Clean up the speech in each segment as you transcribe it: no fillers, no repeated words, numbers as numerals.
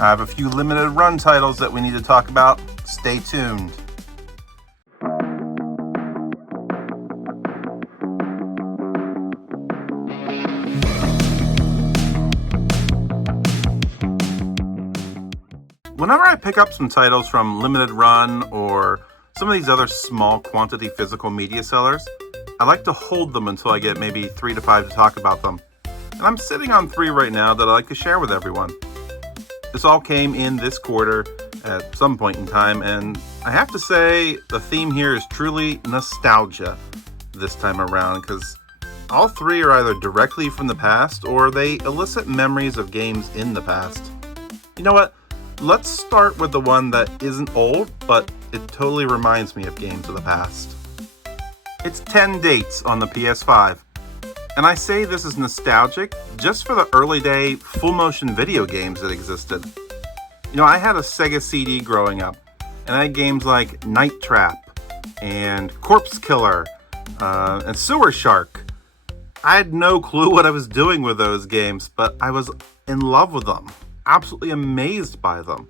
I have a few limited run titles that we need to talk about. Stay tuned. Whenever I pick up some titles from Limited Run or some of these other small quantity physical media sellers, I like to hold them until I get maybe 3 to 5 to talk about them. And I'm sitting on 3 right now that I like to share with everyone. This all came in this quarter at some point in time, and I have to say the theme here is truly nostalgia this time around, because all 3 are either directly from the past or they elicit memories of games in the past. You know what? Let's start with the one that isn't old, but it totally reminds me of games of the past. It's 10 Dates on the PS5. And I say this is nostalgic just for the early day full motion video games that existed. You know, I had a Sega CD growing up, and I had games like Night Trap and Corpse Killer and Sewer Shark. I had no clue what I was doing with those games, but I was in love with them, absolutely amazed by them.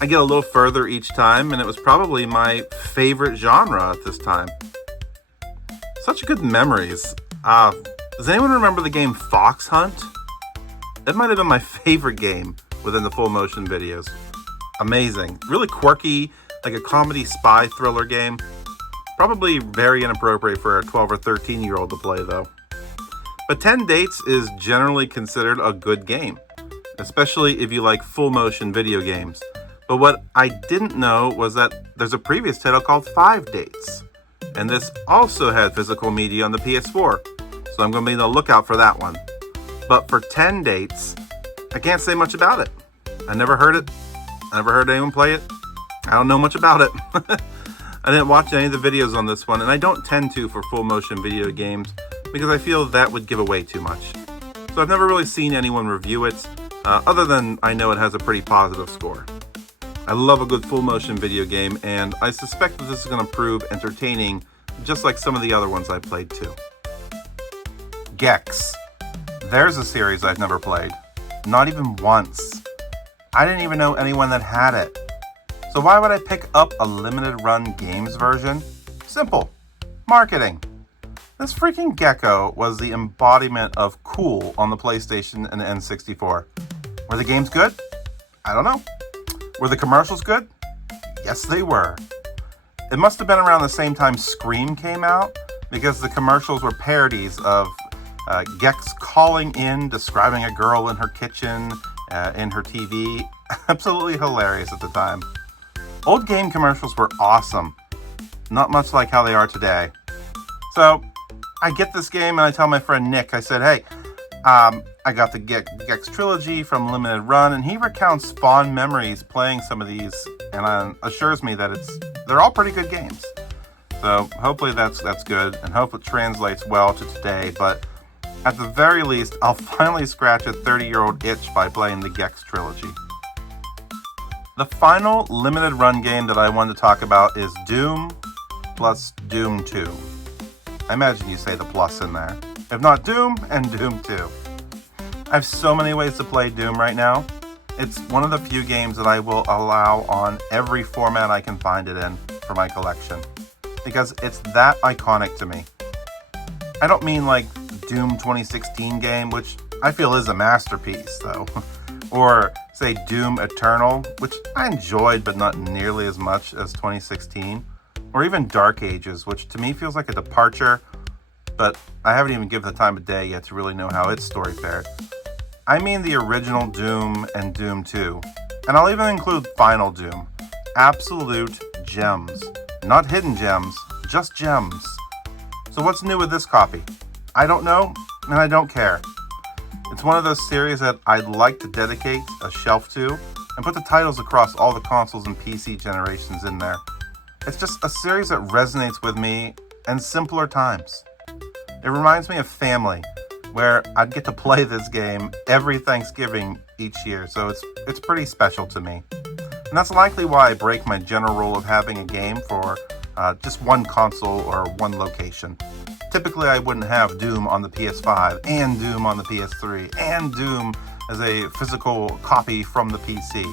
I get a little further each time, and it was probably my favorite genre at this time. Such good memories. Does anyone remember the game Fox Hunt? That might have been my favorite game within the full motion videos. Amazing. Really quirky, like a comedy spy thriller game. Probably very inappropriate for a 12 or 13-year-old to play though. But 10 Dates is generally considered a good game, especially if you like full motion video games. But what I didn't know was that there's a previous title called 5 Dates. And this also had physical media on the PS4. So I'm going to be on the lookout for that one. But for 10 Dates, I can't say much about it. I never heard it. I never heard anyone play it. I don't know much about it. I didn't watch any of the videos on this one, and I don't tend to for full motion video games because I feel that would give away too much. So I've never really seen anyone review it, other than I know it has a pretty positive score. I love a good full motion video game, and I suspect that this is going to prove entertaining, just like some of the other ones I played too. Gex. There's a series I've never played. Not even once. I didn't even know anyone that had it. So why would I pick up a limited run games version? Simple. Marketing. This freaking gecko was the embodiment of cool on the PlayStation and the N64. Were the games good? I don't know. Were the commercials good? Yes, they were. It must have been around the same time Scream came out, because the commercials were parodies of Gex calling in, describing a girl in her kitchen, in her TV. Absolutely hilarious at the time. Old game commercials were awesome. Not much like how they are today. So, I get this game and I tell my friend Nick, I said, hey, I got the Gex trilogy from Limited Run, and he recounts fond memories playing some of these, and assures me that they're all pretty good games. So hopefully that's good, and hope it translates well to today, but at the very least, I'll finally scratch a 30-year-old itch by playing the Gex trilogy. The final limited run game that I wanted to talk about is Doom plus Doom 2. I imagine you say the plus in there. If not Doom, and Doom 2. I have so many ways to play Doom right now. It's one of the few games that I will allow on every format I can find it in for my collection, because it's that iconic to me. I don't mean like Doom 2016 game, which I feel is a masterpiece though, or say Doom Eternal, which I enjoyed but not nearly as much as 2016, or even Dark Ages, which to me feels like a departure, but I haven't even given the time of day yet to really know how its story fared. I mean the original Doom and Doom 2, and I'll even include Final Doom. Absolute gems. Not hidden gems, just gems. So what's new with this copy? I don't know, and I don't care. It's one of those series that I'd like to dedicate a shelf to and put the titles across all the consoles and PC generations in there. It's just a series that resonates with me in simpler times. It reminds me of family, where I'd get to play this game every Thanksgiving each year, so it's pretty special to me. And that's likely why I break my general rule of having a game for just one console or one location. Typically, I wouldn't have Doom on the PS5, and Doom on the PS3, and Doom as a physical copy from the PC.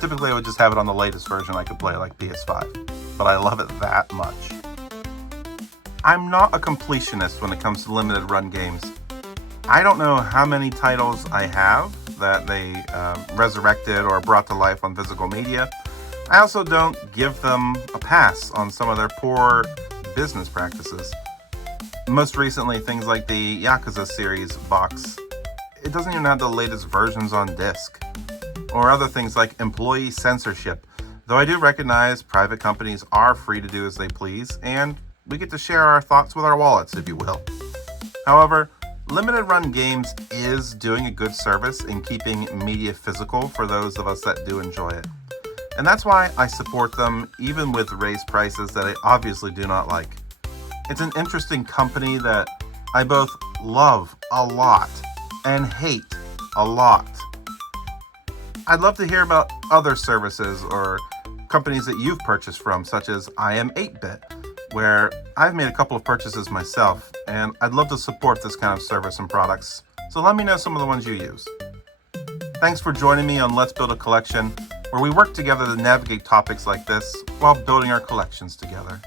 Typically, I would just have it on the latest version I could play, like PS5, but I love it that much. I'm not a completionist when it comes to limited run games. I don't know how many titles I have that they resurrected or brought to life on physical media. I also don't give them a pass on some of their poor business practices. Most recently, things like the Yakuza series box, it doesn't even have the latest versions on disc. Or other things like employee censorship, though I do recognize private companies are free to do as they please, and we get to share our thoughts with our wallets, if you will. However, limited run games is doing a good service in keeping media physical for those of us that do enjoy it. And that's why I support them, even with raised prices that I obviously do not like. It's an interesting company that I both love a lot and hate a lot. I'd love to hear about other services or companies that you've purchased from, such as I Am 8-Bit, where I've made a couple of purchases myself, and I'd love to support this kind of service and products. So let me know some of the ones you use. Thanks for joining me on Let's Build a Collection, where we work together to navigate topics like this while building our collections together.